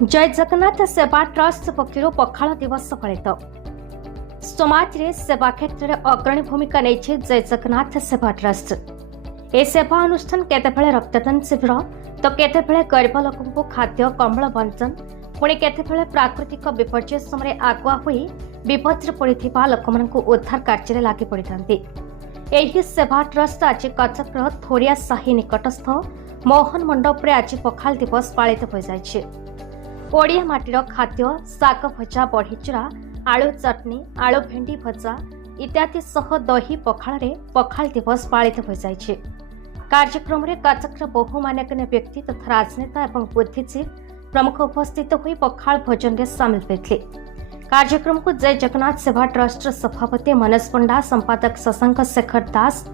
जय जगन्नाथ सेवा ट्रस्ट पक्षर पखाल दिवस पालित समाज रे सेवा क्षेत्र में अग्रणी भूमिका नहीं जय जगन्नाथ सेवा ट्रस्ट ए सेवा अनुष्ठान केतेबेले रक्तदान शिविर तो केतेबेले गरीब लोक खाद्य कम्बल बंटन पुणी केतेबेले प्राकृतिक विपर्य समय आगुआ हुई विपदरे पड़ता लोक उद्धार कार्य लगी पड़ते। यही सेवा ट्रस्ट आज कटकर थोड़िया साही निकटस्थ मोहन मंडप रे आज पखाल दिवस पालित हो जाए। ओडिया माटीर खाद्य शाग भजा बढ़ीचुरा आलू चटनी आलू भेंडी भजा इत्यादि सह दही पखाल रे पखाल दिवस पालित हो जाए। कार्यक्रम में कटकर बहु मान्यगण्य व्यक्ति तथा राजनेता एवं बुद्धिजीवी प्रमुख उपस्थित हुई पखाल भोजन में सामिल होते। कार्यक्रम को जय जगन्नाथ सेवा ट्रस्ट सभापति मनोज पंडा, संपादक शशांक शेखर दास,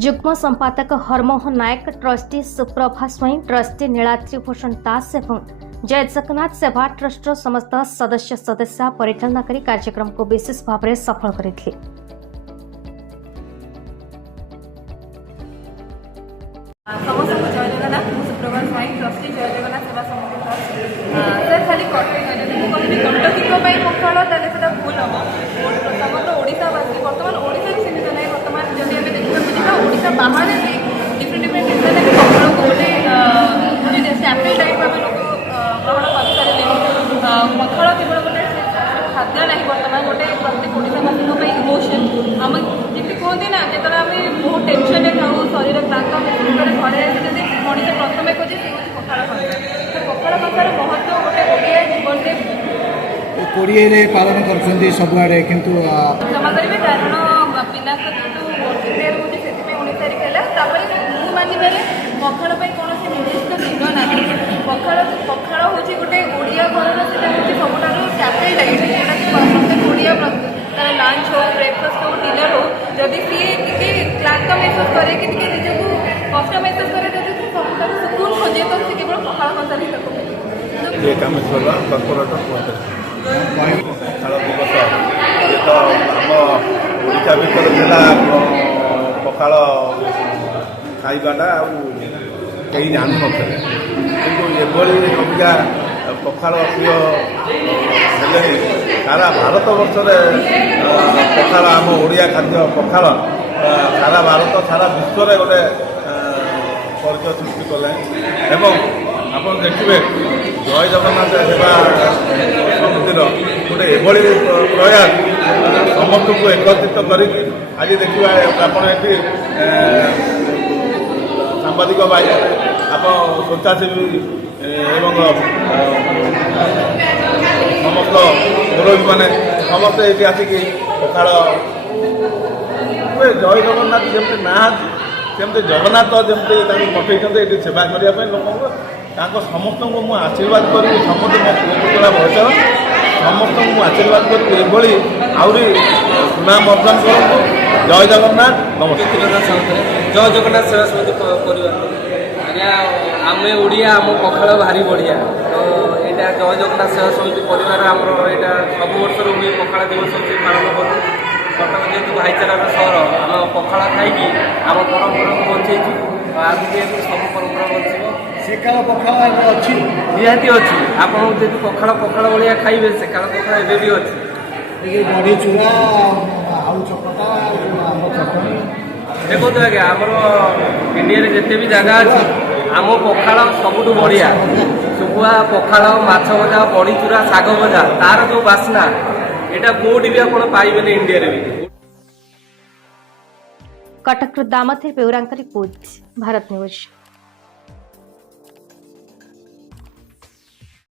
जुग्म संपादक हरमोहन नायक, ट्रस्टी सुप्रभा स्वाई, ट्रस्टी नीलाद्री भूषण दास एवं जय जगन्नाथ सेवा ट्रस्ट समस्त सदस्य सदस्य परिचालना कर कार्यक्रम को विशेष भाव में सफल करते। समस्त जय जगन्नाथ सुप्रभा स्वाई, ट्रस्टी जय जगन्नाथ सेवा समिति ट्रस्ट सर खाली कटक पखाल से भूल हम समस्त ओडावासी बर्तमान ओडार सीमित ना बर्तमान जब आम देखा ओडा बाहर भी डिफरेंट डिफरेंट रीजन भी पखाल को गोटे स्टैपल टाइप आम लोग ग्रहण कर सारे। पखाल केवल गोटे खाद्य ना बर्तमान गोटे प्रत्येक ओडावासी इमोशन आम जमी कहते ना जो आम बहुत टेनसन में था शरीर क्लांत घरे जब मनीष प्रथम खोजे सी हूँ पखाल कथा। तो पखाल कथार महत्व गोटे ओडिया जीवन कोड़े पालन कर सबुआड़े किंतु क्षमा करेंगे कारण पिला प्रिपेयर हो 19 तारीख है मु मानवे पखाल कौन निर्दिष्ट दिन ना पखाल पखाल हूँ गोटे ओडिया घर सबुठ स्टैपल डाइट जोटा कि प्रत्येक ओडिया तार लंच हो ब्रेकफास्ट हो डिनर हो जदि सी टी क्लांत महसूस करे कि निजक कष्ट महसूस करे जब सबुठ सुकून खोजे तो सी केवल पखाल कथा ही पखाल दिवस ये तो आम ओडिशा भितर जिला पखाल खाइबाटा कहीं जान नथे किंतु एभली अबिका पखाल प्रिय हेले सारा भारत वर्ष पखाल आम ओडिया खाद्य पखाल सारा भारत सारा विश्व में गोटे परिचय सृष्टि कले एवं आप देखिए जय जगन्नाथ सेवा समितिर गोटे एभली प्रयास समस्त को एकत्रित कर आज देखा आपड़ी सांबादिक भाई आप स्वेच्छासेवी एवं समस्त मुरबी मैंने समस्ते ये आसिक पखाल जय जगन्नाथ जमी ना सेमती जगन्नाथ जमी पठे ये सेवा करने लोक समस्त को आशीर्वाद करी समस्त मो पुतला बयस समस्त को आशीर्वाद करी एभली आहरी सुनाम अर्जन करूँ। जय जगन्नाथ नमस्कार। जय जगन्नाथ सेवा समिति परिवार आज्ञा आम ओडिया आम पखाल भारी बढ़िया तो यहाँ जय जगन्नाथ सेवा समिति परिवार आमर यहाँ सब वर्ष हुए पखाल दिवस पालन करूँ। कटक जेहतु भाईचारार सहर आम पखाल खाई आम परंपरा को बचेचु आगे सब परंपरा बचो सेकाल पखाल अच्छी निहाती अच्छी आपको जेहतु पखाल पखाल भाया खाइबे सेकाल पखाल एवं भी अच्छी बड़ी चूड़ा आलू चकटा आम चटनी देखो आज्ञा आमर इंडिया जिते भी जगह अच्छी आम पखाल सबुठ बढ़िया शुखुआ पखाल माछ भजा बड़ी चूरा शाग भजा तार जो बास्ना यहाँ कौटी भी आप पाइबे इंडिया भी। कटक दामोदर बेउरांकर रिपोर्ट, भारत न्यूज।